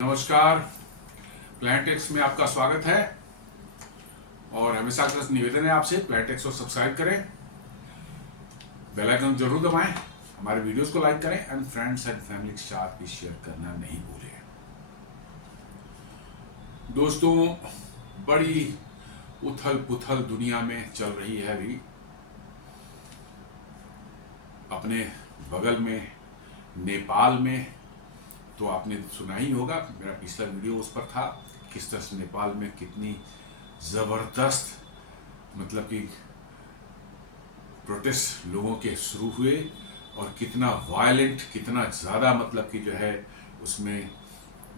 नमस्कार। प्लांटेक्स में आपका स्वागत है और हमेशा का निवेदन है आपसे प्लांटेक्स को सब्सक्राइब करें, बेल आइकन जरूर दबाएं, हमारे वीडियोस को लाइक करें एंड फ्रेंड्स एंड फैमिली के साथ भी शेयर करना नहीं भूलें। दोस्तों, बड़ी उथल पुथल दुनिया में चल रही है अभी। अपने बगल में नेपाल में तो आपने सुना ही होगा, मेरा पिछला वीडियो उस पर था, किस तरह से नेपाल में कितनी ज़बरदस्त मतलब कि प्रोटेस्ट लोगों के शुरू हुए और कितना वायलेंट, कितना ज़्यादा मतलब कि जो है उसमें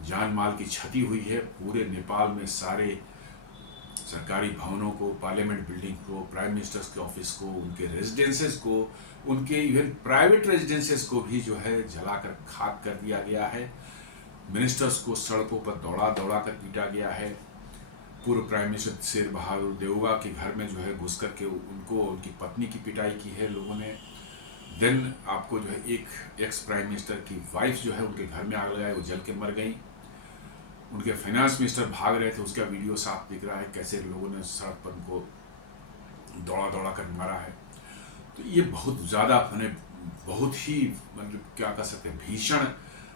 जान माल की क्षति हुई है। पूरे नेपाल में सारे सरकारी भवनों को, पार्लियामेंट बिल्डिंग को, प्राइम मिनिस्टर्स के ऑफिस को, उनके रेजिडेंसेस को, उनके इवन प्राइवेट रेजिडेंसेस को भी जो है जलाकर खाक कर दिया गया है। मिनिस्टर्स को सड़कों पर दौड़ा दौड़ा कर पीटा गया है। पूर्व प्राइम मिनिस्टर शेर बहादुर देउवा के घर में जो है घुस करके उनको, उनकी पत्नी की पिटाई की है लोगों ने। देन आपको जो है एक एक्स प्राइम मिनिस्टर की वाइफ जो है उनके घर में आग लगाई, वो जल के मर गई। उनके फाइनेंस मिनिस्टर भाग रहे थे, उसका वीडियो साफ दिख रहा है कैसे लोगों ने सड़क पर उनको दौड़ा दौड़ा कर मारा है। तो ये बहुत ज़्यादा मैंने बहुत ही मतलब क्या कह सकते हैं भीषण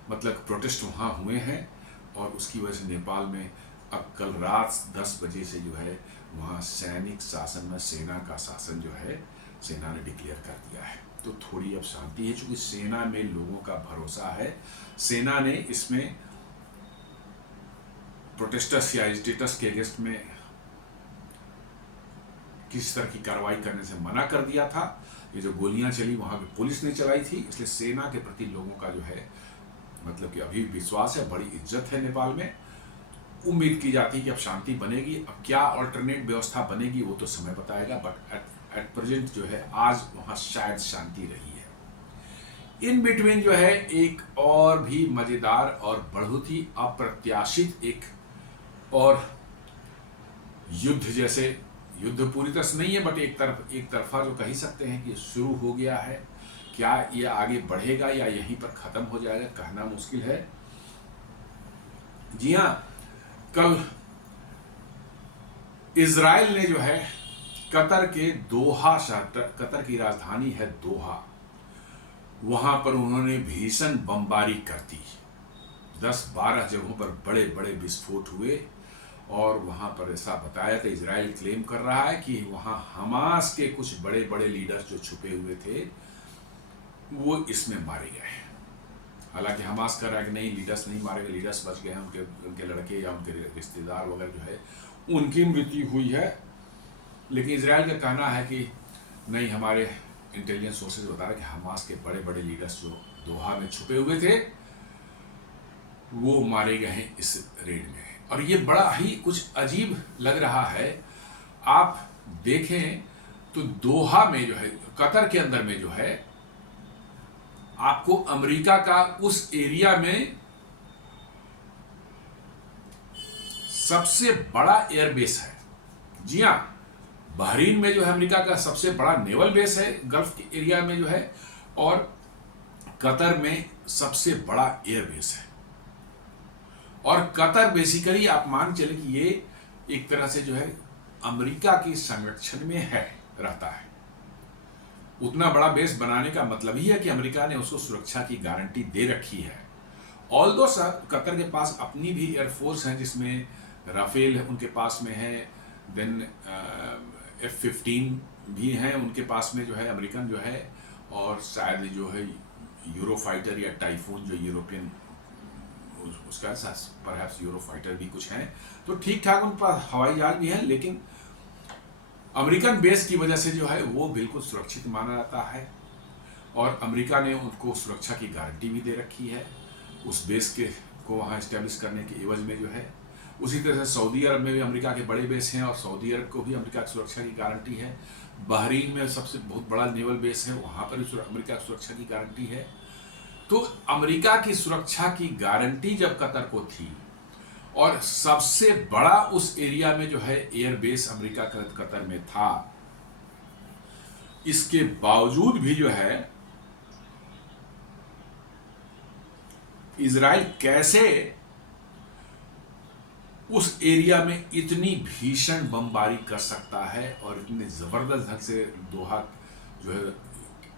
मतलब प्रोटेस्ट वहाँ हुए हैं। और उसकी वजह से नेपाल में अब कल रात 10 बजे से जो है वहाँ सैनिक शासन में सेना का शासन जो है सेना ने डिक्लेयर कर दिया है। तो थोड़ी अब शांति है, चूँकि सेना में लोगों का भरोसा है। सेना ने इसमें प्रोटेस्टर्स या एजिटेटर्स के अगेंस्ट में किसी तरह की कार्रवाई करने से मना कर दिया था। ये जो गोलियां चली वहां पे पुलिस ने चलाई थी, इसलिए सेना के प्रति लोगों का जो है मतलब कि अभी विश्वास है, बड़ी इज्जत है नेपाल में। उम्मीद की जाती है कि अब शांति बनेगी। अब क्या अल्टरनेट व्यवस्था बनेगी वो तो समय बताएगा, बट एट प्रेजेंट जो है आज वहां शायद शांति रही है। इन बिटवीन जो है एक और भी मजेदार और बहुत ही अप्रत्याशित एक और युद्ध, जैसे युद्ध पूरी तरह से नहीं है बट एक तरफा जो कह ही सकते हैं कि शुरू हो गया है। क्या ये आगे बढ़ेगा या यहीं पर खत्म हो जाएगा, कहना मुश्किल है। जी हाँ, कल इजराइल ने जो है कतर के दोहा शहर, कतर की राजधानी है दोहा, वहां पर उन्होंने भीषण बमबारी कर दी। 10-12 जगहों पर बड़े बड़े विस्फोट हुए और वहां पर ऐसा बताया था, इजराइल क्लेम कर रहा है कि वहां हमास के कुछ बड़े बड़े लीडर्स जो छुपे हुए थे वो इसमें मारे गए। हालांकि हमास कर रहा है कि नहीं, लीडर्स नहीं मारे गए, लीडर्स बच गए हैं, उनके लड़के या उनके रिश्तेदार वगैरह जो है उनकी मृत्यु हुई है। लेकिन इजराइल का कहना है कि नहीं, हमारे इंटेलिजेंस सोर्सेज बता रहे कि हमास के बड़े बड़े लीडर्स जो दोहा में छुपे हुए थे वो मारे गए हैं इस रेड में। और ये बड़ा ही कुछ अजीब लग रहा है। आप देखें तो दोहा में जो है, कतर के अंदर में जो है, आपको अमेरिका का उस एरिया में सबसे बड़ा एयरबेस है। जी हाँ, बहरीन में जो है अमेरिका का सबसे बड़ा नेवल बेस है गल्फ के एरिया में जो है, और कतर में सबसे बड़ा एयरबेस है। और कतर बेसिकली आप मान चले कि ये एक तरह से जो है अमेरिका के संरक्षण में है, रहता है। उतना बड़ा बेस बनाने का मतलब ही है कि अमेरिका ने उसको सुरक्षा की गारंटी दे रखी है। ऑल्दो कतर के पास अपनी भी एयरफोर्स है, जिसमें राफेल उनके पास में है, देन F-15 भी हैं उनके पास में जो है अमेरिकन जो है, और शायद जो है यूरो फाइटर या टाइफून जो यूरोपियन उसका परहैप्स यूरो फाइटर भी कुछ हैं। तो ठीक ठाक उन पर हवाई जहाज भी हैं, लेकिन अमेरिकन बेस की वजह से जो है वो बिल्कुल सुरक्षित माना जाता है। और अमेरिका ने उनको सुरक्षा की गारंटी भी दे रखी है उस बेस को वहाँ इस्टेब्लिश करने के एवज में जो है। उसी तरह से सऊदी अरब में भी अमेरिका के बड़े बेस हैं और सऊदी अरब को भी अमेरिका की सुरक्षा की गारंटी है। बहरीन में सबसे बहुत बड़ा नेवल बेस है, वहाँ पर भी अमेरिका की सुरक्षा की गारंटी है। तो अमेरिका की सुरक्षा की गारंटी जब कतर को थी और सबसे बड़ा उस एरिया में जो है एयरबेस अमेरिका का कतर में था, इसके बावजूद भी जो है इजराइल कैसे उस एरिया में इतनी भीषण बमबारी कर सकता है और इतने ज़बरदस्त ढंग से दोहा जो है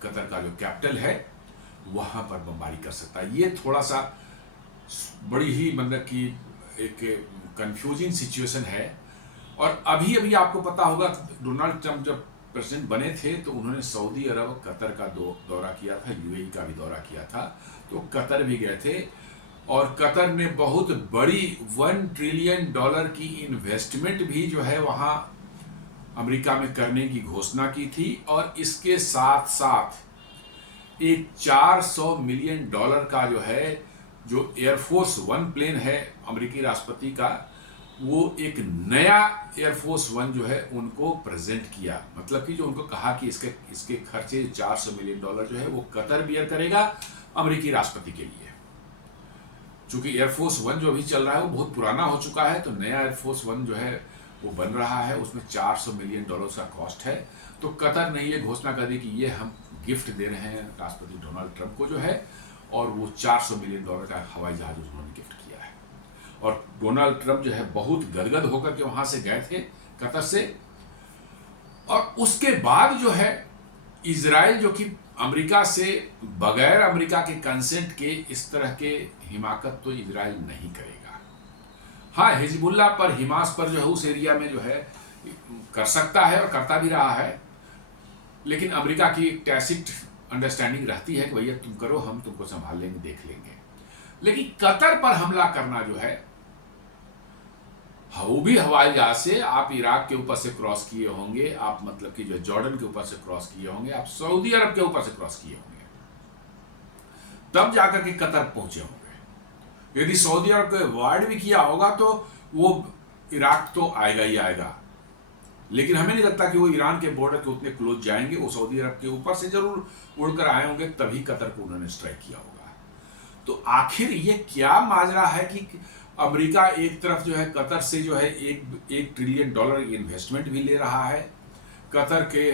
कतर का जो कैपिटल है वहाँ पर बमबारी कर सकता है। ये थोड़ा सा बड़ी ही मतलब कि एक कंफ्यूजिंग सिचुएशन है। और अभी अभी आपको पता होगा डोनाल्ड ट्रंप जब प्रेसिडेंट बने थे तो उन्होंने सऊदी अरब कतर का दौरा किया था, यूएई का भी दौरा किया था, तो कतर भी गए थे और कतर ने बहुत बड़ी $1 ट्रिलियन की इन्वेस्टमेंट भी जो है वहाँ अमेरिका में करने की घोषणा की थी। और इसके साथ साथ एक $400 मिलियन का जो है जो एयरफोर्स वन प्लेन है अमेरिकी राष्ट्रपति का, वो एक नया एयरफोर्स वन जो है उनको प्रेजेंट किया। मतलब कि जो उनको कहा कि इसके खर्चे $400 मिलियन जो है वो कतर बियर करेगा अमेरिकी राष्ट्रपति के लिए। चूंकि एयरफोर्स वन जो अभी चल रहा है वो बहुत पुराना हो चुका है, तो नया एयरफोर्स वन जो है वो बन रहा है, उसमें $400 मिलियन का कॉस्ट है। तो कतर ने ये घोषणा कर दी कि ये हम गिफ्ट दे रहे हैं राष्ट्रपति डोनाल्ड ट्रंप को जो है, और वो $400 मिलियन का हवाई जहाज उन्होंने गिफ्ट किया है। और डोनाल्ड ट्रंप जो है बहुत गदगद होकर के वहां से गए थे कतर से। और उसके बाद जो है इजराइल जो कि अमेरिका से बगैर अमेरिका के कंसेंट के इस तरह के हिमाकत तो इजराइल नहीं करेगा। हाँ, हिजबुल्लाह पर हिमास पर जो है उस एरिया में जो है कर सकता है और करता भी रहा है, लेकिन अमेरिका की एक टैसिट अंडरस्टैंडिंग रहती है कि भैया तुम करो, हम तुमको संभाल लेंगे, देख लेंगे। लेकिन कतर पर हमला करना जो है, वो भी हवाई जहाज से, आप इराक के ऊपर से क्रॉस किए होंगे, आप मतलब कि जो जॉर्डन के ऊपर से क्रॉस किए होंगे, आप सऊदी अरब के ऊपर से क्रॉस किए होंगे, तब जाकर के कतर पहुंचे होंगे। यदि सऊदी अरब को अवॉइड भी किया होगा तो वो इराक तो आएगा ही आएगा, लेकिन हमें नहीं लगता कि वो ईरान के बॉर्डर के उतने क्लोज जाएंगे। वो सऊदी अरब के ऊपर से जरूर उड़कर आए होंगे, तभी कतर को उन्होंने स्ट्राइक किया होगा। तो आखिर ये क्या माजरा है कि अमेरिका एक तरफ जो है कतर से जो है एक ट्रिलियन इन्वेस्टमेंट भी ले रहा है। कतर के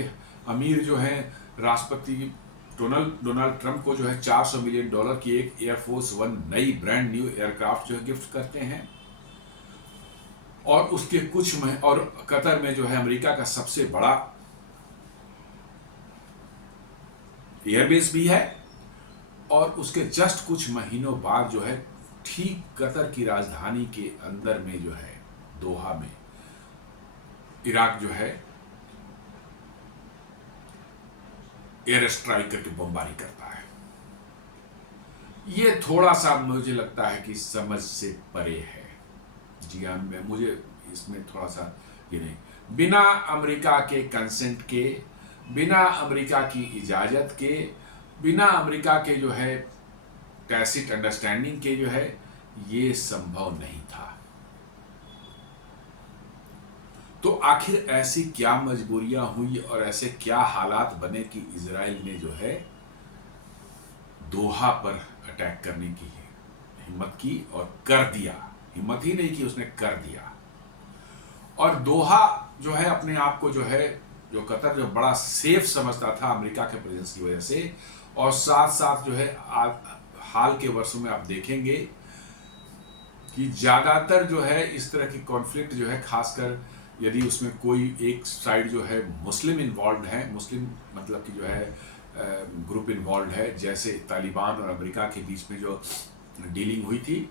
अमीर जो है राष्ट्रपति डोनाल्ड ट्रंप को जो है $400 मिलियन की एक एयरफोर्स वन नई ब्रांड न्यू एयरक्राफ्ट जो है गिफ्ट करते हैं। और उसके और कतर में जो है अमेरिका का सबसे बड़ा एयरबेस भी है। और उसके जस्ट कुछ महीनों बाद जो है ठीक कतर की राजधानी के अंदर में जो है दोहा में इराक जो है एयर स्ट्राइक करके बमबारी करता है। ये थोड़ा सा मुझे लगता है कि समझ से परे है। जी हाँ, मुझे इसमें थोड़ा सा ये नहीं, बिना अमेरिका के कंसेंट के, बिना अमेरिका की इजाज़त के, बिना अमेरिका के जो है टैसिट अंडरस्टैंडिंग के जो है ये संभव नहीं था। तो आखिर ऐसी क्या मजबूरियां हुई और ऐसे क्या हालात बने कि इजराइल ने जो है दोहा पर अटैक करने की हिम्मत की और कर दिया। हिम्मत ही नहीं की, उसने कर दिया। और दोहा जो है अपने आप को जो है, जो कतर जो बड़ा सेफ समझता था अमेरिका के प्रेजेंस की वजह से, और साथ साथ जो है हाल के वर्षों में आप देखेंगे कि ज़्यादातर जो है इस तरह की कॉन्फ्लिक्ट जो है, खासकर यदि उसमें कोई एक साइड जो है मुस्लिम इन्वॉल्व है, मुस्लिम मतलब कि जो है ग्रुप इन्वॉल्व है, जैसे तालिबान और अमेरिका के बीच में जो डीलिंग हुई थी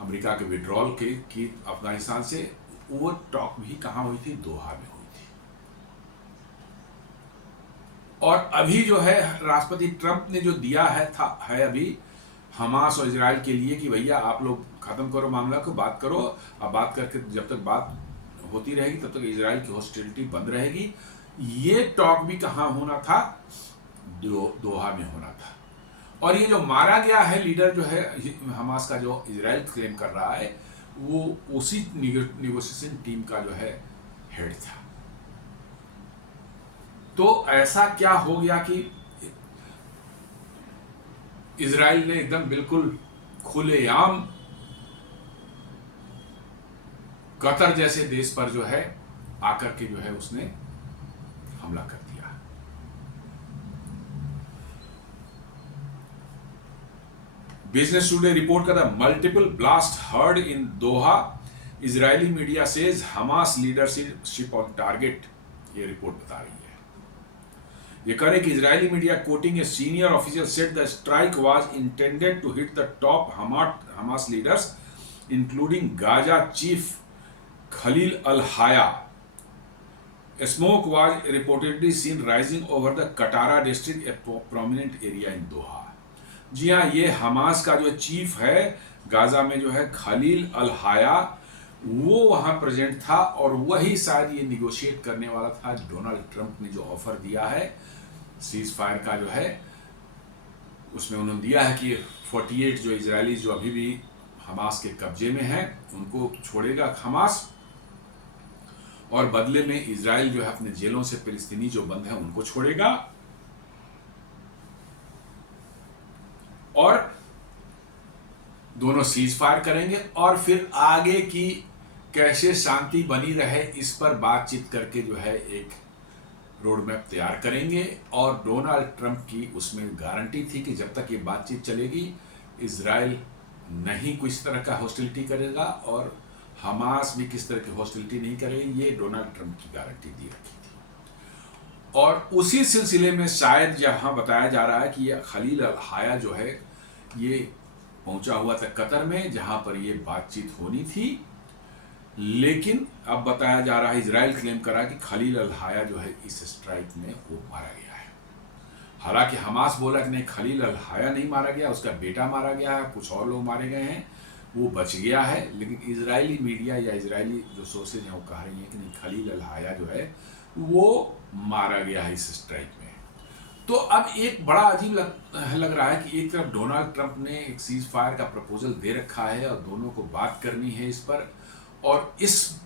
अमेरिका के विड्रॉल की अफगानिस्तान से, वो टॉक भी कहाँ हुई थी? दोहा में हुई थी। और अभी जो है राष्ट्रपति ट्रंप ने जो दिया है अभी हमास और इजराइल के लिए कि भैया आप लोग खत्म करो मामला को, बात करो। अब बात करके जब तक बात होती रहेगी तब तक इजराइल की हॉस्टिलिटी बंद रहेगी। ये टॉक भी कहाँ होना था? दोहा में होना था। और ये जो मारा गया है लीडर जो है हमास का, जो इजराइल क्लेम कर रहा है, वो उसी निगोशिएशन टीम का जो है हेड था। तो ऐसा क्या हो गया कि इजराइल ने एकदम बिल्कुल खुलेआम कतर जैसे देश पर जो है आकर के जो है उसने हमला कर दिया। बिजनेस टुडे रिपोर्ट करता है, multiple blast heard in Doha, Israeli media says Hamas leadership on target, ये रिपोर्ट बता रही है। ये कह रहे कि Israeli media quoting a senior official said the strike was intended to hit the top Hamas leaders including Gaza chief Khalil al Haya. Smoke was reportedly seen rising over the Katara district, a prominent area in Doha। जी हाँ, ये Hamas का जो chief है Gaza में जो है Khalil al हाया, वो वहाँ प्रेजेंट था और वही शायद ये निगोशिएट करने वाला था। डोनाल्ड ट्रंप ने जो ऑफर दिया है सीज फायर का जो है, उसमें उन्होंने दिया है कि 48 जो इजरायली जो अभी भी हमास के कब्जे में हैं उनको छोड़ेगा हमास, और बदले में इजराइल जो है अपने जेलों से फिलिस्तीनी जो बंद हैं उनको छोड़ेगा, और दोनों सीज फायर करेंगे और फिर आगे की कैसे शांति बनी रहे इस पर बातचीत करके जो है एक रोड मैप तैयार करेंगे। और डोनाल्ड ट्रंप की उसमें गारंटी थी कि जब तक ये बातचीत चलेगी इजराइल नहीं कुछ तरह का हॉस्टिलिटी करेगा और हमास भी किस तरह की हॉस्टिलिटी नहीं करेगी, ये डोनाल्ड ट्रंप की गारंटी दी रखी थी। और उसी सिलसिले में शायद यहाँ बताया जा रहा है कि ये खलील अल हाया जो है ये पहुंचा हुआ था कतर में जहां पर ये बातचीत होनी थी, लेकिन अब बताया जा रहा है, इजराइल क्लेम करा कि खलील अल हाया जो है इस स्ट्राइक में वो मारा गया है। हालांकि हमास बोला कि नहीं, खलील अल हाया नहीं मारा गया, उसका बेटा मारा गया है, कुछ और लोग मारे गए हैं, वो बच गया है। लेकिन इजरायली मीडिया या इजरायली जो सोर्सेज हैं वो कह रही हैं कि नहीं, खलील अल हाया जो है वो मारा गया है इस स्ट्राइक में। तो अब एक बड़ा अजीब लग रहा है कि एक तरफ डोनाल्ड ट्रंप ने एक सीज फायर का प्रपोजल दे रखा है और दोनों को बात करनी है इस पर, और इस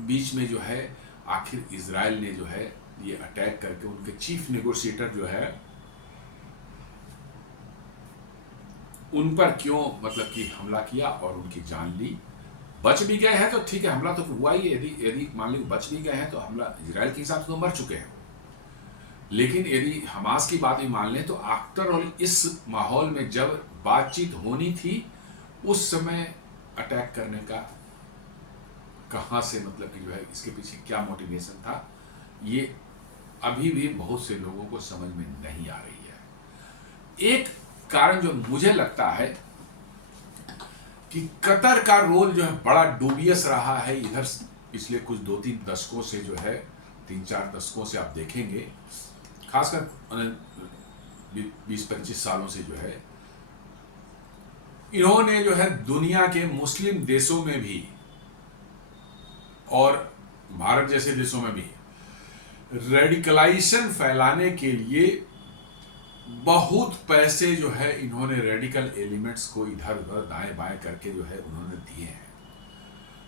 बीच में जो है आखिर इजराइल ने जो है ये अटैक करके उनके चीफ नेगोशिएटर जो है उन पर क्यों मतलब कि हमला किया और उनकी जान ली। बच भी गए हैं तो ठीक है, हमला तो हुआ ही है। यदि मान लो बच भी गए हैं तो हमला इजराइल के हिसाब से तो मर चुके हैं। लेकिन यदि हमास की बात ही मान लें तो आफ्टर ऑल इस माहौल में जब बातचीत होनी थी उस समय अटैक करने का कहाँ से मतलब कि जो है इसके पीछे क्या मोटिवेशन था, ये अभी भी बहुत से लोगों को समझ में नहीं आ रही है। एक कारण जो मुझे लगता है कि कतर का रोल जो है बड़ा डूबियस रहा है इधर पिछले कुछ 2-3 दशकों से, जो है 3-4 दशकों से आप देखेंगे, खासकर 20-25 सालों से जो है इन्होंने जो है दुनिया के मुस्लिम देशों में भी और भारत जैसे देशों में भी रेडिकलाइजेशन फैलाने के लिए बहुत पैसे जो है इन्होंने रेडिकल एलिमेंट्स को इधर उधर दाएं बाएं करके जो है उन्होंने दिए हैं।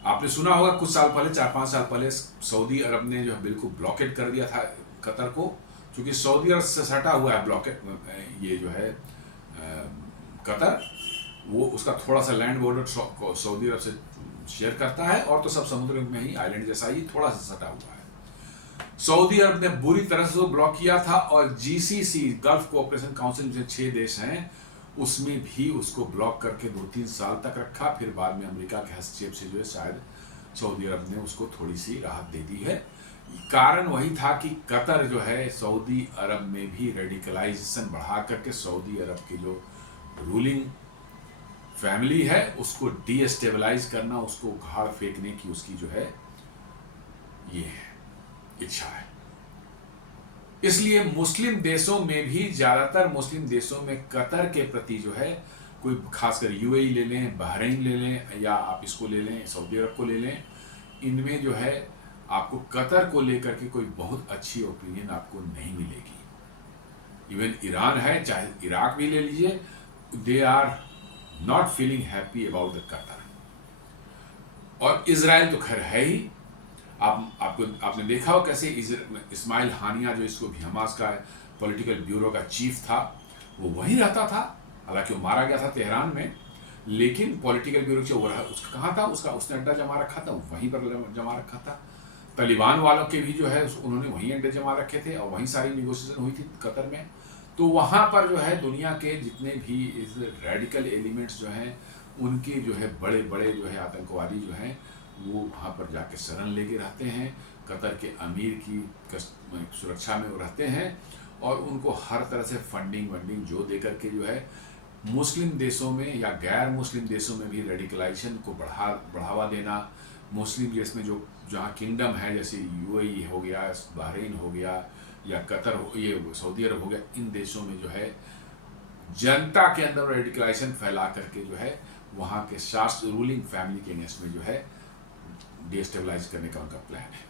आपने सुना होगा कुछ साल पहले, 4-5 साल पहले सऊदी अरब ने जो है बिल्कुल ब्लॉकेट कर दिया था कतर को, क्योंकि सऊदी अरब से सटा हुआ है ब्लॉकेट ये जो है कतर, वो उसका थोड़ा सा लैंड बॉर्डर सऊदी अरब से शेयर करता है और तो सब समुद्र में ही आइलैंड जैसा ही थोड़ा सा सटा हुआ है। सऊदी अरब ने बुरी तरह से ब्लॉक किया था और जीसीसी गल्फ कोऑपरेशन काउंसिल में 6 देश हैं उसमें भी उसको ब्लॉक करके 2-3 साल तक रखा। फिर बाद में अमेरिका के हस्तक्षेप से जो है शायद सऊदी अरब ने उसको थोड़ी सी राहत दे दी है। कारण वही था कि कतर जो है सऊदी अरब में भी रेडिकलाइजेशन बढ़ा करके सऊदी अरब की जो रूलिंग फैमिली है उसको डीस्टेबलाइज करना, उसको उखाड़ फेंकने की उसकी जो है ये इच्छा है। इसलिए मुस्लिम देशों में भी, ज्यादातर मुस्लिम देशों में कतर के प्रति जो है कोई, खासकर यूएई ले लें, बहरीन ले लें या आप इसको ले लें सऊदी अरब को ले लें, इनमें जो है आपको कतर को लेकर के कोई बहुत अच्छी ओपिनियन आपको नहीं मिलेगी। इवन ईरान है, चाहे इराक भी ले लीजिए, they are not feeling happy about the Qatar. और इजराइल तो खैर है ही, आपने देखा हो कैसे इस्माइल हानिया जो इसको भी हमास का पॉलिटिकल ब्यूरो का चीफ था वो वहीं रहता था, हालांकि वो मारा गया था तेहरान में, लेकिन पॉलिटिकल ब्यूरो से उसका कहाँ था, उसने अड्डा जमा रखा था, वहीं पर जमा रखा था। तालिबान वालों के भी जो है उन्होंने वहीं अड्डे जमा रखे थे और वहीं सारी निगोशिएशन हुई थी कतर में। तो वहाँ पर जो है दुनिया के जितने भी रेडिकल एलिमेंट्स जो हैं उनके जो है बड़े बड़े जो है आतंकवादी जो हैं वो वहाँ पर जाके शरण लेके रहते हैं। कतर के अमीर की सुरक्षा में वो रहते हैं और उनको हर तरह से फंडिंग वंडिंग जो दे करके जो है मुस्लिम देशों में या गैर मुस्लिम देशों में भी रेडिकलाइजेशन को बढ़ावा देना। मुस्लिम देश में जो जहाँ किंगडम है जैसे यूएई हो गया, बहरीन हो गया या कतर ये सऊदी अरब हो गया, इन देशों में जो है जनता के अंदर रेडिकलाइजेशन फैला करके जो है वहाँ के शास्त्र रूलिंग फैमिली के अगेंस्ट में जो है डिस्टेबलाइज करने का उनका प्लान है।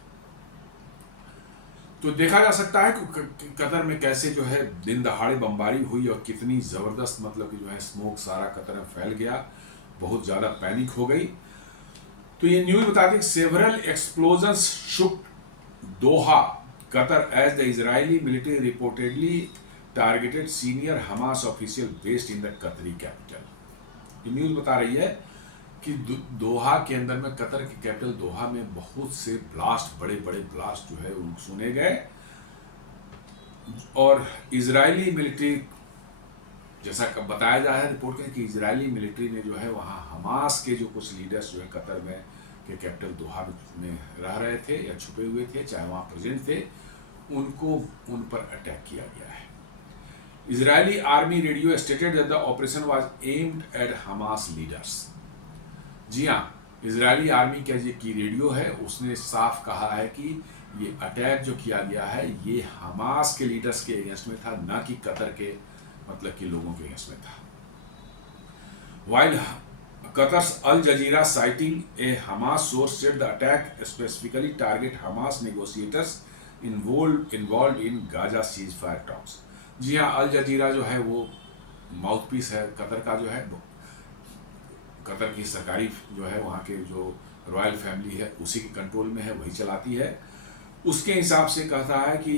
तो देखा जा सकता है कि कतर में कैसे जो है दिन दहाड़े बमबारी हुई और कितनी ज़बरदस्त मतलब कि जो है स्मोक सारा कतर में फैल गया, बहुत ज़्यादा पैनिक हो गई। तो ये न्यूज़ बताती है several explosions shook Doha Qatar as the Israeli military reportedly targeted senior Hamas official based in the Qatari capital. ये न्यूज़ बता रही है कि दोहा के अंदर में कतर की कैपिटल दोहा में बहुत से ब्लास्ट, बड़े बड़े ब्लास्ट जो है वो सुने गए और इजरायली मिलिट्री जैसा बताया जा रहा है रिपोर्ट में कि इजरायली मिलिट्री ने जो है वहाँ हमास के जो कुछ लीडर्स जो है कतर में के कैपिटल दोहा में रह रहे थे या छुपे हुए थे, चाहे वहाँ प्रेजेंट थे, उनको उन पर अटैक किया गया है। Israeli army radio stated that the operation was aimed at Hamas leaders. जी हाँ, इजरायली आर्मी का की रेडियो है उसने साफ कहा है कि ये अटैक जो किया गया है ये हमास के लीडर्स के अगेंस्ट में था, ना कि कतर के मतलब कि लोगों के अगेंस्ट में था। While Qatar's Al Jazeera citing a Hamas source said the attack specifically target Hamas negotiators involved in Gaza ceasefire talks। जी हाँ, अल जजीरा जो है वो माउथपीस है कतर का, जो है कतर की सरकारी जो है वहाँ के जो रॉयल फैमिली है उसी के कंट्रोल में है, वही चलाती है। उसके हिसाब से कहता है कि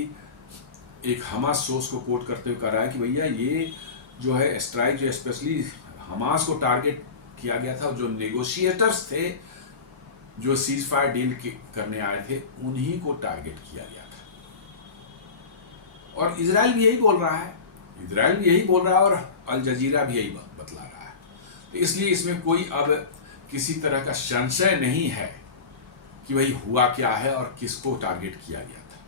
एक हमास सोर्स को कोट करते हुए कह रहा है कि भैया ये जो है स्ट्राइक जो स्पेशली हमास को टारगेट किया गया था, जो नेगोशिएटर्स थे जो सीज फायर डील करने आए थे उन्हीं को टारगेट किया गया था। और इजराइल भी यही बोल रहा है, इजराइल भी यही बोल रहा है और अल जजीरा भी यही बतला रहा है। तो इसलिए इसमें कोई अब किसी तरह का संशय नहीं है कि भाई हुआ क्या है और किसको टारगेट किया गया था।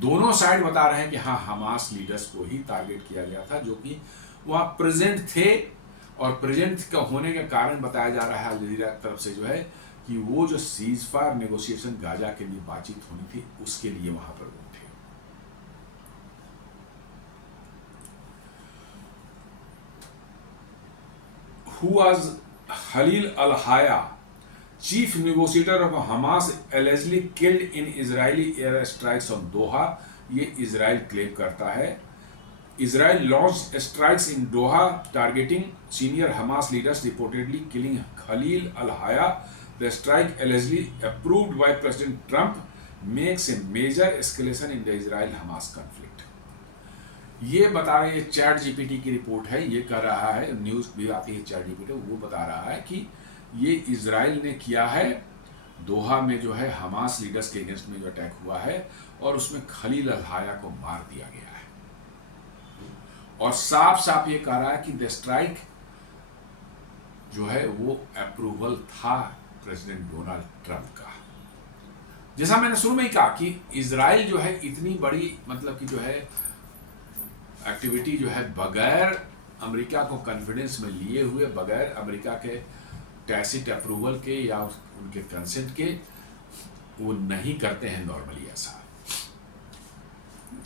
दोनों साइड बता रहे हैं कि हाँ, हमास लीडर्स को ही टारगेट किया गया था जो कि वहाँ प्रेजेंट थे, और प्रेजेंट का होने का कारण बताया जा रहा है अल जजीरा की तरफ से जो है कि वो जो सीज फायर नेगोशिएशन गाजा के लिए बातचीत होनी थी उसके लिए वहां पर वो थे। Who was Khalil al-Haya, chief negotiator of Hamas, allegedly killed in Israeli air strikes on Doha। ये इजराइल क्लेम करता है। Israel launched strikes in Doha targeting senior Hamas leaders, reportedly killing Khalil al-Haya। The strike, allegedly approved by President Trump, makes a major escalation in the Israel-Hamas conflict। ये बता रहे हैं, chat GPT की report है, ये कर रहा है, न्यूज़ भी आती है चैट जीपीटी, वो बता रहा है कि ये इजराइल ने किया है दोहा में जो है हमास लीडर्स के अगेंस्ट में जो अटैक हुआ है और उसमें खलील अल-हाया को मार दिया गया है। और साफ साफ ये कह रहा है कि द स्ट्राइक जो है वो अप्रूवल था प्रेसिडेंट डोनाल्ड ट्रंप का। जैसा मैंने शुरू में ही कहा कि इजराइल जो है इतनी बड़ी मतलब कि जो है एक्टिविटी जो है बगैर अमेरिका को कॉन्फिडेंस में लिए हुए, बगैर अमेरिका के टैसिट अप्रूवल के या उनके कंसेंट के वो नहीं करते हैं। नॉर्मली ऐसा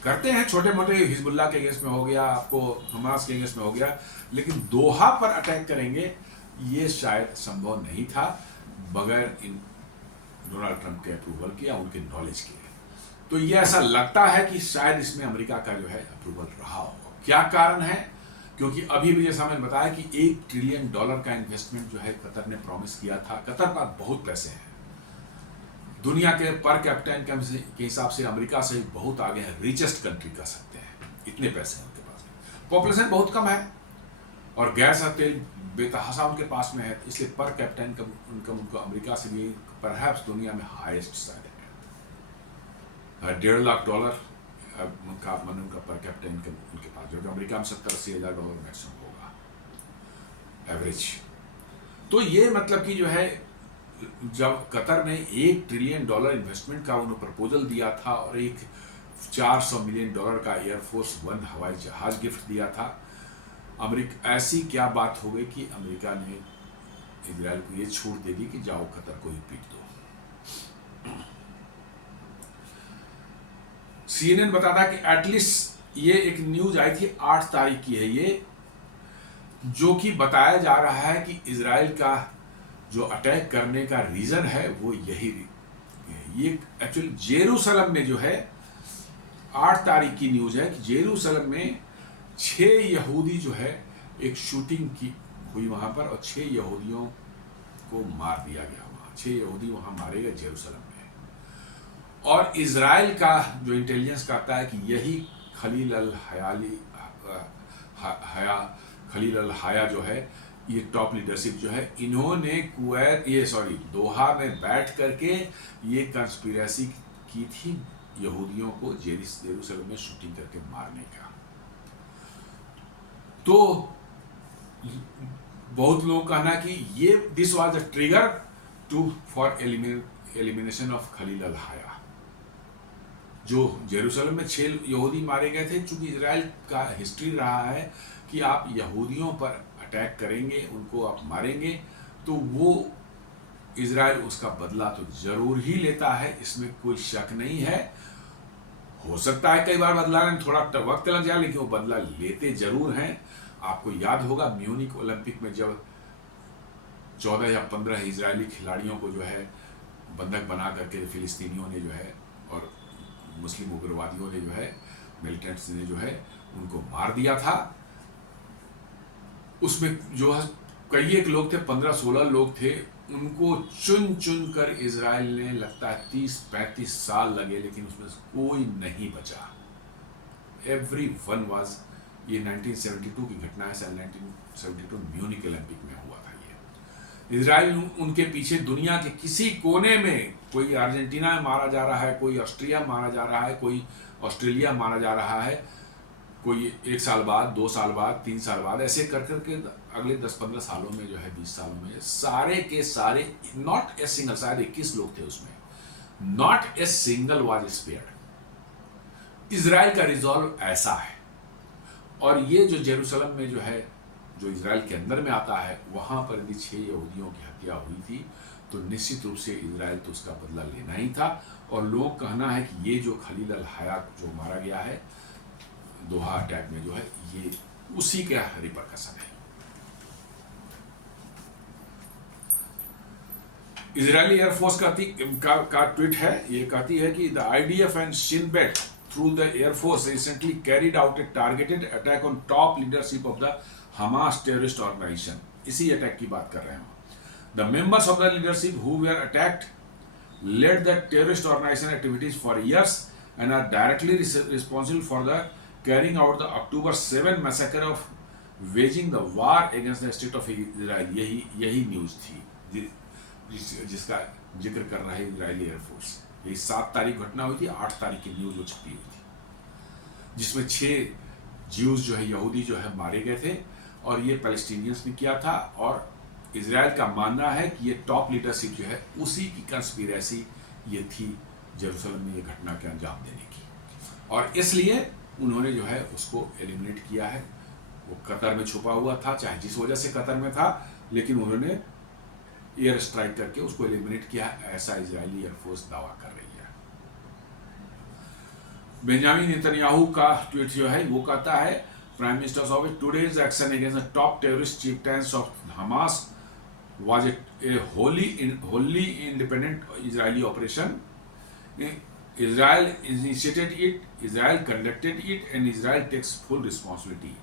करते हैं, छोटे मोटे हिजबुल्लाह के अगेंस्ट में हो गया, आपको हमास के अगेंस्ट में हो गया, लेकिन दोहा पर अटैक करेंगे ये शायद संभव नहीं था बगैर इन डोनाल्ड ट्रंप के अप्रूवल के या उनके नॉलेज के। तो ये ऐसा लगता है कि शायद इसमें अमेरिका का जो है अप्रूवल रहा होगा। क्या कारण है? क्योंकि अभी भी जैसा मैंने बताया कि $1 ट्रिलियन का इन्वेस्टमेंट जो है कतर ने प्रॉमिस किया था। कतर का बहुत पैसे हैं, दुनिया के पर कैपिटल इनकम के हिसाब से अमेरिका से बहुत आगे है, रिचेस्ट कंट्री कह सकते हैं, इतने पैसे हैं उनके पास। पॉपुलेशन बहुत कम है और गैस और तेल बेतहाशा उनके पास में है, इसलिए पर कैपिटल इनकम उनको अमेरिका से भी परहैप्स दुनिया में हाईएस्ट शायद है। $1.5 लाख उनका पर कैपिटल इनकम उनके पास, जो कि अमेरिका में $70-80 हज़ार मैक्सिमम होगा एवरेज। तो ये मतलब कि जो है, जब कतर ने $1 ट्रिलियन इन्वेस्टमेंट का उन्होंने प्रपोजल दिया था और एक $400 मिलियन का एयरफोर्स 1 हवाई जहाज गिफ्ट दिया था, अमेरिका, ऐसी क्या बात हो गई कि अमेरिका ने इजराइल को ये छूट दे दी कि जाओ कतर को ही पीट दो। CNN बताता कि एटलीस्ट ये एक न्यूज आई थी 8 तारीख की है ये, जो कि बताया जा रहा है कि इजराइल का जो अटैक करने का रीजन है वो यही है। ये एक्चुअली जेरूसलम में जो है 8 तारीख की न्यूज है कि जेरूसलम में 6 यहूदी जो है एक शूटिंग की हुई वहां पर और 6 यहूदियों को मार दिया गया। वहां 6 यहूदी वहां मारे गए जेरूसलम में। और इजराइल का जो इंटेलिजेंस कहता है कि यही खलील अल हाया जो है, ये टॉप लीडरशिप जो है, इन्होंने दोहा में बैठ करके ये कंस्पिरेसी की थी यहूदियों को जेरूसलम में शूटिंग करके मारने का। तो बहुत लोग कहना कि ये this was the trigger for elimination of Khalil al Haya. जो जेरूसलम में 6 यहूदी मारे गए थे, चूंकि इजराइल का हिस्ट्री रहा है कि आप यहूदियों पर अटैक करेंगे, उनको आप मारेंगे, तो वो इजराइल उसका बदला तो जरूर ही लेता है, इसमें कोई शक नहीं है। हो सकता है कई बार बदला में थोड़ा वक्त लग जाए, लेकिन वो बदला लेते जरूर हैं। आपको याद होगा म्यूनिक ओलंपिक में जब 14 या 15 इजरायली खिलाड़ियों को जो है बंधक बना करके फिलिस्तीनियों ने जो है और मुस्लिम उग्रवादियों ने जो है, मिलिटेंट्स ने जो है उनको मार दिया था। उसमें जो है कई एक लोग थे, 15-16 लोग थे, उनको चुन चुन कर इजराइल ने लगता है 30-35 साल लगे, लेकिन उसमें कोई नहीं बचा। एवरीवन वाज, ये 1972 की घटना है, 1972 म्यूनिक ओलंपिक में हुआ था ये। इजराइल उनके पीछे दुनिया के किसी कोने में, कोई अर्जेंटीना में मारा जा रहा है, कोई ऑस्ट्रिया मारा जा रहा है, कोई ऑस्ट्रेलिया मारा जा रहा है, कोई 1 साल बाद, 2 साल बाद, 3 साल बाद, ऐसे कर करके अगले 10-15 सालों में जो है, 20 सालों में सारे के सारे, नॉट ए सिंगल, शायद 21 लोग थे उसमें, not a single was spared. Israel का रिजॉल्व ऐसा है। और ये जो जेरूसलम में जो है, जो इजराइल के अंदर में आता है, वहां पर यदि 6 यहूदियों की हत्या हुई थी, तो निश्चित रूप से इजराइल तो उसका बदला लेना ही था। और लोग कहना है कि ये जो खलील अल हाया जो मारा गया है दोहा अटैक में जो है, ये उसी का रिपरकशन है। इजरायली एयरफोर्स का ट्वीट है, ये कहती है कि the IDF and Shin Bet through the Air Force recently carried out a targeted attack on top leadership of the Hamas terrorist organization. इसी अटैक की बात कर रहे हैं। The members of the leadership who were attacked led the terrorist organization activities for years and are directly responsible for the carrying out the October 7 massacre of waging the war against the state of Israel। यही news थी जिसका जिक्र कर रहा है Israeli air force. ये 7 तारीख घटना हुई थी, 8 तारीख की न्यूज वो छपी हुई थी, जिसमें 6 ज्यूज जो है, यहूदी जो है मारे गए थे, और ये पैलेस्टीनियंस ने किया था। और इजराइल का मानना है कि ये टॉप लीडरशिप जो है, उसी की कंस्पिरेसी ये थी जेरूसलम में ये घटना के अंजाम देने की, और इसलिए उन्होंने जो है उसको एलिमिनेट किया है। वो कतर में छुपा हुआ था, चाहे जिस वजह से कतर में था, लेकिन उन्होंने एयर स्ट्राइक करके उसको एलिमिनेट किया, ऐसा इजरायली एयरफोर्स दावा कर रही है। बेंजामिन नेतन्याहू का ट्वीट जो है वो कहता है, prime minister of today's action against the top terrorist chieftains of Hamas was a wholly independent Israeli operation. Israel initiated it, Israel conducted it and Israel takes full responsibility.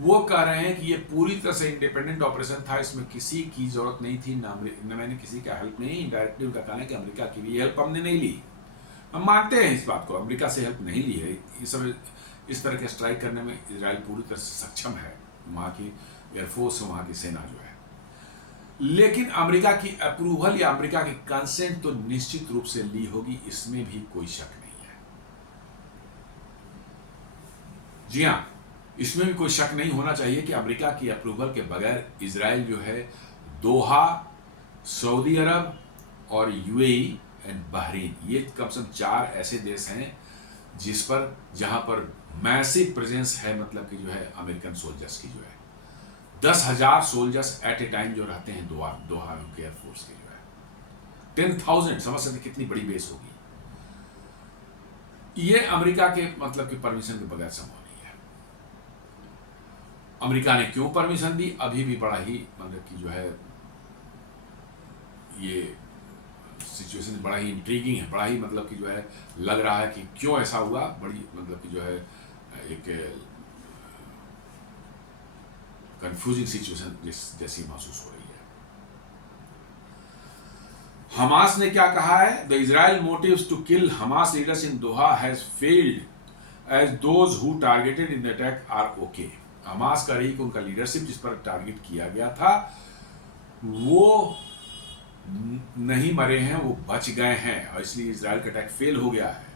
वो कह रहे हैं कि ये पूरी तरह से इंडिपेंडेंट ऑपरेशन था, इसमें किसी की जरूरत नहीं थी, न मैंने किसी का हेल्प नहीं। डायरेक्टली उनका कहना है कि अमेरिका की भी हेल्प हमने नहीं ली। हम मानते हैं इस बात को, अमेरिका से हेल्प नहीं ली है। ये सब इस तरह के स्ट्राइक करने में इजराइल पूरी तरह से सक्षम है, वहाँ की एयरफोर्स, वहाँ की सेना जो है। लेकिन अमेरिका की अप्रूवल या अमेरिका की कंसेंट तो निश्चित रूप से ली होगी, इसमें भी कोई शक नहीं है। जी हाँ, इसमें भी कोई शक नहीं होना चाहिए कि अमेरिका की अप्रूवल के बगैर इजराइल जो है दोहा, सऊदी अरब और यूएई एंड बहरीन, ये कम से कम 4 ऐसे देश हैं जहां पर मैसिव प्रेजेंस है, मतलब कि जो है अमेरिकन सोल्जर्स की जो है 10,000 सोल्जर्स एट ए टाइम जो रहते हैं दोहा के एयरफोर्स के जो है 10,000, समझ सकते कितनी बड़ी बेस होगी। ये अमेरिका के मतलब कि परमिशन के बगैर संभव नहीं है। अमेरिका ने क्यों परमिशन दी, अभी भी बड़ा ही मतलब कि जो है ये सिचुएशन बड़ा ही इंट्रीगिंग है, बड़ा ही मतलब कि जो है लग रहा है कि क्यों ऐसा हुआ, बड़ी मतलब कि जो है एक कंफ्यूजिंग सिचुएशन जैसी महसूस हो रही है। हमास ने क्या कहा है, the Israel motives to kill Hamas leaders in Doha has failed as those who targeted in the attack are okay. Hamas का रही कि उनका लीडरशिप जिस पर टारगेट किया गया था वो नहीं मरे हैं, वो बच गए हैं और इसलिए इजराइल का अटैक फेल हो गया है।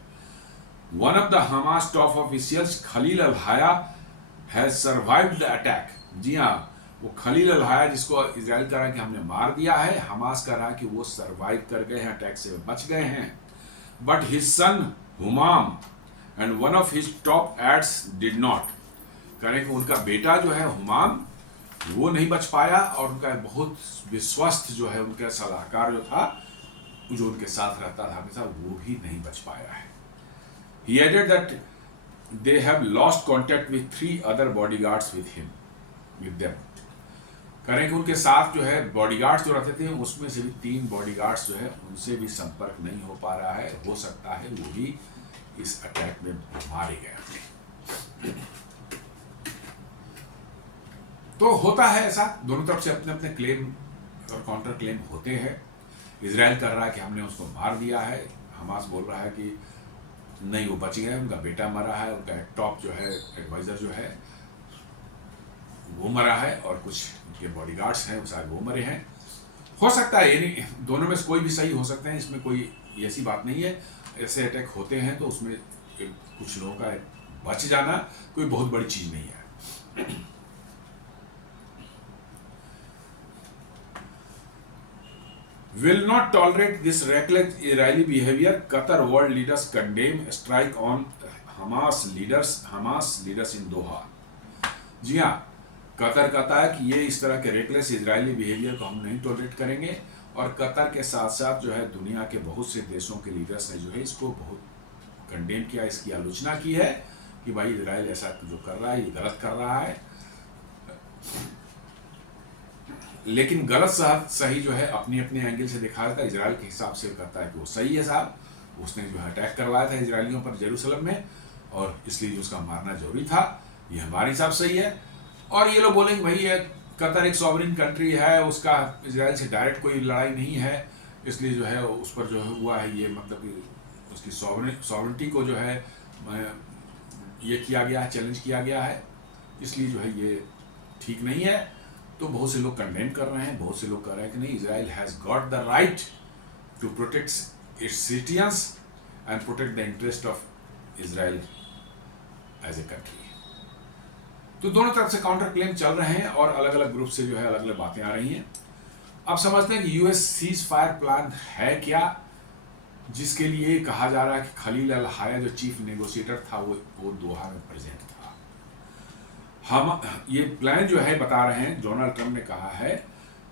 One of the Hamas top officials Khalil al Haya has survived the attack. जी हाँ, वो खलील अल हाया जिसको इजराइल कह रहा है कि हमने मार दिया है, हमास कह रहा है कि वो सर्वाइव कर गए हैं, अटैक से बच गए हैं। But his son Humam and one of his top aides did not. कह रहे हैं कि उनका बेटा जो है हुमाम वो नहीं बच पाया और उनका बहुत विश्वस्त जो है उनका सलाहकार जो था, जो उनके साथ रहता था हमेशा, वो भी नहीं बच पाया है। He added that they have lost contact with 3 other bodyguards with them. करें कि उनके साथ जो है बॉडीगार्ड्स जो रहते थे उसमें से भी 3 बॉडीगार्ड्स जो है उनसे भी संपर्क नहीं हो पा रहा है, हो सकता है वो भी इस अटैक में मारे गए। तो होता है ऐसा, दोनों तरफ से अपने अपने क्लेम और काउंटर क्लेम होते हैं। इजराइल कर रहा है कि हमने उसको मार दिया है, हमास बोल रहा है कि नहीं वो बच गए, उनका बेटा मरा है, उनका टॉप जो है एडवाइजर जो है वो मरा है और कुछ उनके बॉडीगार्ड्स हैं वो शायद वो मरे हैं। हो सकता है, यानी दोनों में से कोई भी सही हो सकते हैं, इसमें कोई ऐसी बात नहीं है। ऐसे अटैक होते हैं तो उसमें कुछ लोगों का बच जाना कोई बहुत बड़ी चीज नहीं है। Will not tolerate this reckless Israeli behavior. Qatar world leaders condemn strike on Hamas leaders in Doha. जी हाँ, कतर कहता है कि ये इस तरह के रेकलेस इजरायली बिहेवियर को हम नहीं टॉलरेट करेंगे और कतर के साथ साथ जो है दुनिया के बहुत से देशों के लीडर्स ने जो है इसको बहुत कंडेम किया, इसकी आलोचना की है कि भाई इजराइल ऐसा जो कर रहा है ये गलत कर रहा है। लेकिन गलत सही जो है अपनी अपने एंगल से दिखाया था, इजराइल के हिसाब से कहता है कि वो सही है साहब, उसने जो है अटैक करवाया था इजरायलियों पर जेरूसलम में और इसलिए उसका मारना जरूरी था, ये हमारे हिसाब सही है। और ये लोग बोलेंगे भाई ये कतर एक सॉवरेन कंट्री है, उसका इजराइल से डायरेक्ट कोई लड़ाई नहीं है, इसलिए जो है उस पर जो हुआ है ये मतलब कि उसकी सॉवरेनिटी को जो है ये किया गया है, चैलेंज किया गया है, इसलिए जो है ये ठीक नहीं है। तो बहुत से लोग कंडेम कर रहे हैं, बहुत से लोग कह रहे हैं कि नहीं, Israel has got the right to protect its citizens and protect the interest of Israel as a country. तो दोनों तरफ से काउंटर क्लेम चल रहे हैं और अलग अलग ग्रुप से जो है अलग अलग बातें आ रही हैं। अब समझते हैं कि यूएस सीज फायर प्लान है क्या, जिसके लिए कहा जा रहा है कि खलील अल हाया जो चीफ नेगोशिएटर था वो दोहा में प्रेजेंट था। हम ये प्लान जो है बता रहे हैं, डोनाल्ड ट्रंप ने कहा है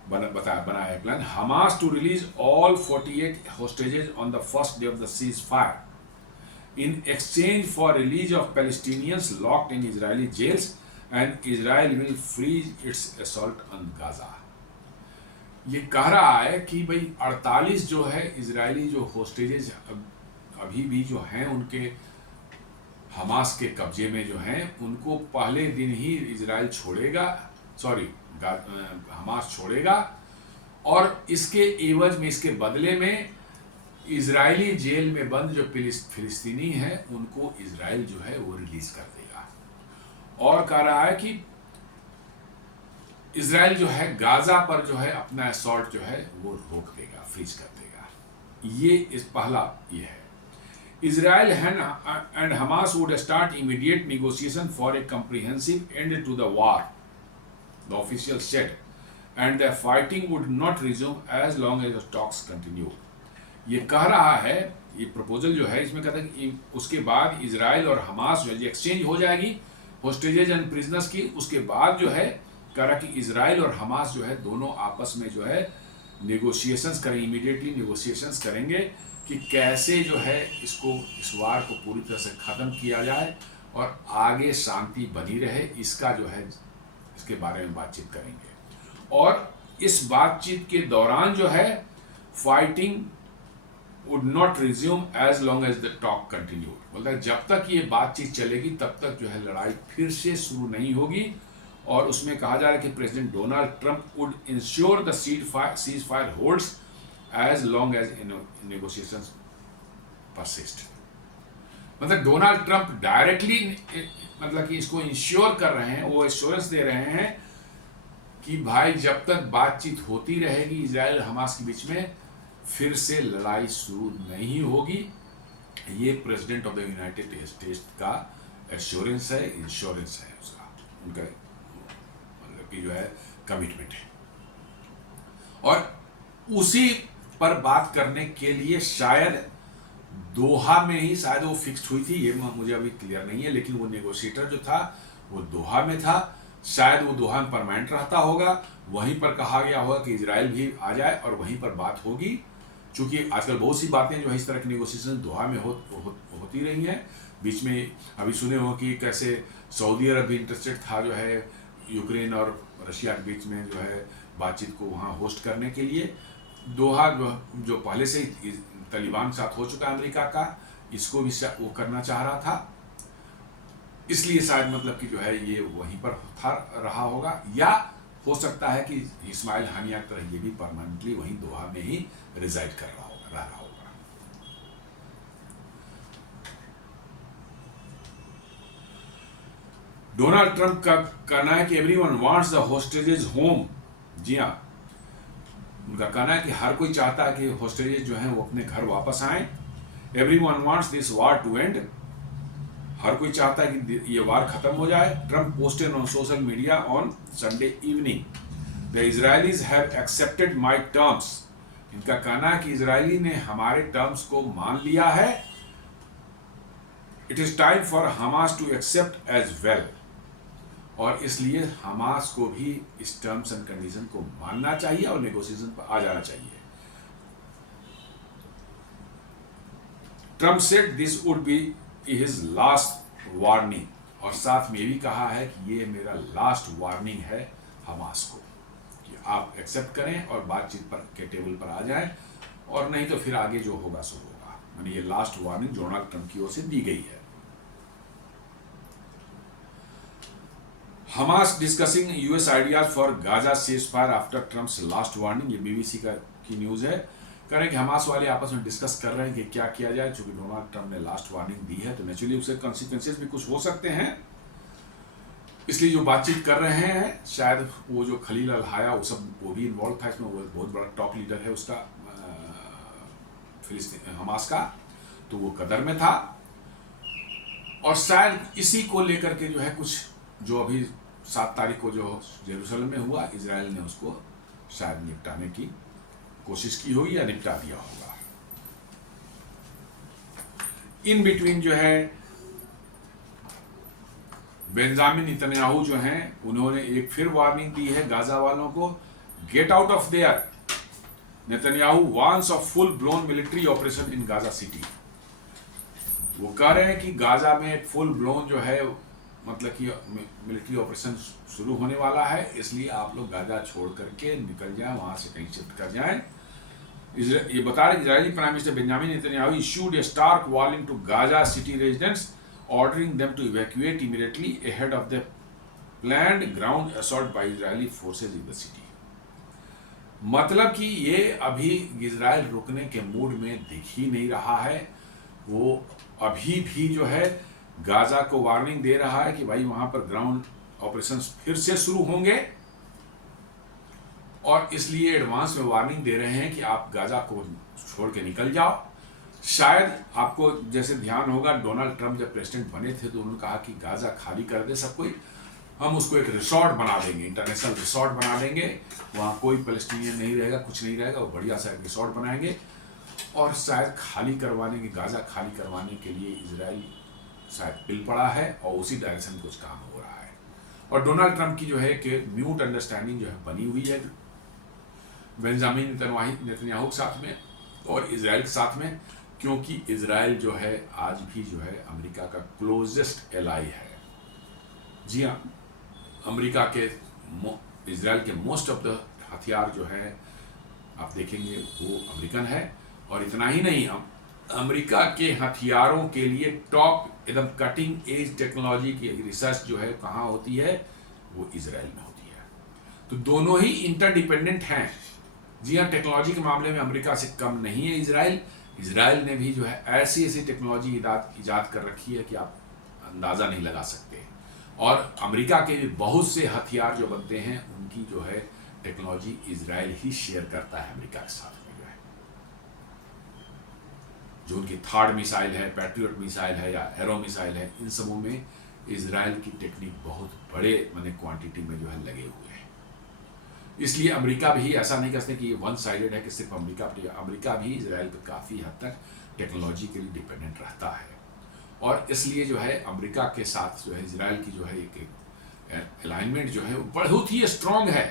बनाया है plan, Hamas to release all 48 hostages on the first day of the ceasefire in exchange for release of Palestinians locked in Israeli jails and Israel will freeze its assault on Gaza. ये कह रहा है कि भाई 48 जो है Israeli जो hostages अभी भी जो हैं उनके हमास के कब्जे में जो हैं उनको पहले दिन ही इजराइल छोड़ेगा, हमास छोड़ेगा और इसके एवज में, इसके बदले में इजरायली जेल में बंद जो फिलिस्तीनी हैं उनको इजराइल जो है वो रिलीज कर देगा। और कह रहा है कि इजराइल जो है गाजा पर जो है अपना असॉल्ट जो है वो रोक देगा, फ्रीज कर देगा। ये इस पहला ये है। Israel and Hamas would start immediate negotiation for a comprehensive end to the war, the official said, and the fighting would not resume as long as the talks continue. ये कह रहा है, ये प्रपोजल जो है इसमें कहता है कि उसके बाद इजराइल और हमास जो है एक्सचेंज हो जाएगी होस्टेजेज एंड प्रिजनर्स की। उसके बाद जो है कह रहा कि इजराइल और हमास जो है दोनों आपस में जो है नेगोशिएशंस करें, इमीडिएटली नेगोशिएशंस करेंगे कि कैसे जो है इस वार को पूरी तरह से ख़त्म किया जाए और आगे शांति बनी रहे, इसका जो है इसके बारे में बातचीत करेंगे। और इस बातचीत के दौरान जो है fighting would not resume as long as the talk continued. बोलता है जब तक ये बातचीत चलेगी तब तक जो है लड़ाई फिर से शुरू नहीं होगी। और उसमें कहा जा रहा है कि president Donald Trump would ensure the ceasefire holds as long as negotiations persist. मतलब डोनाल्ड ट्रंप डायरेक्टली मतलब कि इसको इंश्योर कर रहे हैं, वो एश्योरेंस दे रहे हैं कि भाई जब तक बातचीत होती रहेगी इजराइल हमास के बीच में फिर से लड़ाई शुरू नहीं होगी। ये president of the United states का एश्योरेंस है, इंश्योरेंस है उसका, उनका मतलब कि जो है कमिटमेंट है। और उसी पर बात करने के लिए शायद दोहा में ही शायद वो फिक्स्ड हुई थी, ये मुझे अभी क्लियर नहीं है, लेकिन वो नेगोशिएटर जो था वो दोहा में था। शायद वो दोहा में परमानेंट रहता होगा, वहीं पर कहा गया होगा कि इजराइल भी आ जाए और वहीं पर बात होगी। चूंकि आजकल बहुत सी बातें जो है इस तरह की नेगोशिएशन दोहा में होती रही हैं। बीच में अभी सुने हो कि कैसे सऊदी अरब भी इंटरेस्टेड था जो है यूक्रेन और रशिया के बीच में जो है बातचीत को वहाँ होस्ट करने के लिए। दोहा जो पहले से ही तालिबान के साथ हो चुका है अमेरिका का, इसको भी वो करना चाह रहा था, इसलिए शायद मतलब कि जो है ये वहीं पर रहा होगा। या हो सकता है कि इस्माइल हानिया की तरह ये भी परमानेंटली वहीं दोहा में ही रिजाइड कर रहा होगा। डोनाल्ड ट्रंप का कहना है कि everyone wants the hostages home. जी हाँ, उनका कहना है कि हर कोई चाहता है कि होस्टेजेस जो हैं वो अपने घर वापस आएं। Everyone wants this war to end. हर कोई चाहता है कि ये वार खत्म हो जाए। Trump posted on social media on Sunday evening, the Israelis have accepted my terms. इनका कहना है कि इजरायली ने हमारे टर्म्स को मान लिया है। It is time for Hamas to accept as well. और इसलिए हमास को भी इस टर्म्स एंड कंडीशन को मानना चाहिए और नेगोशिएशन पर आ जाना चाहिए। Trump said this would be his last warning. और साथ में ये भी कहा है कि ये मेरा लास्ट वार्निंग है हमास को कि आप एक्सेप्ट करें और बातचीत पर के टेबल पर आ जाएं, और नहीं तो फिर आगे जो होगा सो होगा। यानी ये लास्ट वार्निंग डोनाल्ड ट्रंप की ओर से दी गई है। Hamas discussing US ideas for Gaza ceasefire after Trump's last warning. ये बीबीसी की न्यूज है। कह रहे हैं कि हमास वाले आपस में डिस्कस कर रहे हैं कि क्या किया जाए। चूंकि डोनाल्ड ट्रंप ने लास्ट वार्निंग दी है तो नेचुरली उसके कॉन्सिक्वेंसेस भी कुछ हो सकते हैं, इसलिए जो बातचीत कर रहे हैं शायद वो जो खलील अल हाया वो भी इन्वॉल्व था इसमें। वो बहुत बड़ा टॉप लीडर है उसका फिलिस्तीन हमास का, तो वो कतर में था। और शायद इसी को लेकर के जो है कुछ जो अभी 7 तारीख को जो जेरूसलम में हुआ, इजराइल ने उसको शायद निपटाने की कोशिश की होगी या निपटा दिया होगा। इन बिटवीन जो है बेंजामिन नेतन्याहू जो हैं उन्होंने एक फिर वार्निंग दी है गाजा वालों को, get out of their. Netanyahu wants a full blown military operation in Gaza city. वो कह रहे हैं कि गाजा में फुल ब्लोन जो है मतलब कि मिलिट्री ऑपरेशन शुरू होने वाला है, इसलिए आप लोग गाजा छोड़ करके निकल जाएं, वहां से कहीं शिफ्ट कर जाएं। ये बता रहे Israeli prime minister Benjamin Netanyahu issued a stark warning to Gaza city residents, ordering them to evacuate immediately ahead of the planned ground assault by Israeli forces in the city। मतलब कि ये अभी Israel रुकने के mood में दिख ही नहीं रहा है। वो अभी भी जो है गाजा को वार्निंग दे रहा है कि भाई वहां पर ग्राउंड ऑपरेशंस फिर से शुरू होंगे, और इसलिए एडवांस में वार्निंग दे रहे हैं कि आप गाजा को छोड़ के निकल जाओ। शायद आपको जैसे ध्यान होगा डोनाल्ड ट्रंप जब प्रेसिडेंट बने थे तो उन्होंने कहा कि गाजा खाली कर दे सब कोई, हम उसको एक रिसोर्ट बना देंगे, इंटरनेशनल रिसोर्ट बना देंगे, वहाँ कोई पैलेस्टीनियन नहीं रहेगा, कुछ नहीं रहेगा, वो बढ़िया सा एक रिसोर्ट बनाएंगे और शायद खाली करवाने के, गाजा खाली करवाने के लिए इजराइल शायद पिल पड़ा है और उसी डायरेक्शन कुछ काम हो रहा है। और डोनाल्ड ट्रंप की जो है कि म्यूट अंडरस्टैंडिंग जो है बनी हुई है बेंजामिन नेतन्याहू के साथ में और इजराइल के साथ में, क्योंकि इजराइल जो है आज भी जो है अमेरिका का क्लोजेस्ट एलाई है। जी हाँ, अमेरिका के इजराइल के मोस्ट ऑफ द हथियार जो है आप देखेंगे वो अमेरिकन है। और इतना ही नहीं, अमेरिका के हथियारों के लिए टॉप एकदम कटिंग एज टेक्नोलॉजी की रिसर्च जो है कहाँ होती है, वो इजराइल में होती है। तो दोनों ही इंटरडिपेंडेंट हैं। जी हाँ, टेक्नोलॉजी के मामले में अमेरिका से कम नहीं है इजराइल। इजराइल ने भी जो है ऐसी ऐसी टेक्नोलॉजी ईजाद कर रखी है कि आप अंदाज़ा नहीं लगा सकते। और अमेरिका के भी बहुत से हथियार जो बनते हैं उनकी जो है टेक्नोलॉजी इजराइल ही शेयर करता है अमेरिका के साथ में। जो उनकी थर्ड मिसाइल है, पैट्रियट मिसाइल है या एरो मिसाइल है, इन सबों में इजराइल की टेक्निक बहुत बड़े माने क्वांटिटी में जो है लगे हुए हैं। इसलिए अमेरिका भी ऐसा नहीं कहते कि ये वन साइडेड है कि सिर्फ अमेरिका भी इजराइल पर काफ़ी हद तक टेक्नोलॉजी के लिए डिपेंडेंट रहता है। और इसलिए जो है अमेरिका के साथ जो है इजराइल की जो है एक अलाइनमेंट जो है बहुत ही स्ट्रॉन्ग है,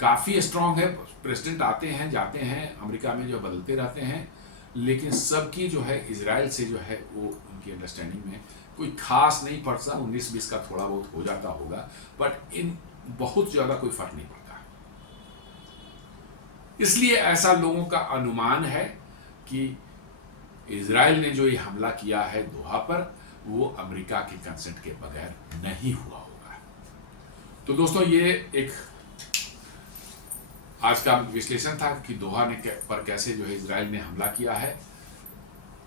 काफ़ी स्ट्रॉन्ग है। प्रेसिडेंट आते हैं जाते हैं अमेरिका में, जो बदलते रहते हैं, लेकिन सबकी जो है इजराइल से जो है वो उनकी अंडरस्टैंडिंग में कोई खास नहीं पड़ता। 19-20 का थोड़ा बहुत हो जाता होगा, बट इन बहुत ज़्यादा कोई फर्क नहीं पड़ता। इसलिए ऐसा लोगों का अनुमान है कि इजराइल ने जो ये हमला किया है दोहा पर, वो अमेरिका के कंसेंट के बगैर नहीं हुआ होगा। तो दोस्तों, ये एक आज का विश्लेषण था कि दोहा ने पर कैसे जो है इजराइल ने हमला किया है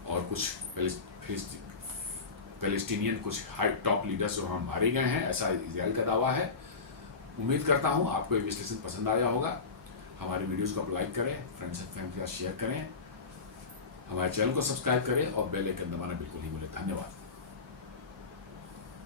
और कुछ पैलेस्टीनियन कुछ हाई टॉप लीडर्स वहाँ मारे गए हैं, ऐसा इजराइल का दावा है। उम्मीद करता हूँ आपको ये विश्लेषण पसंद आया होगा। हमारे वीडियोस को आप लाइक करें, फ्रेंड्स एंड फैमिली के साथ शेयर करें, हमारे चैनल को सब्सक्राइब करें और बेल आइकन दबाना बिल्कुल नहीं भूलें। धन्यवाद।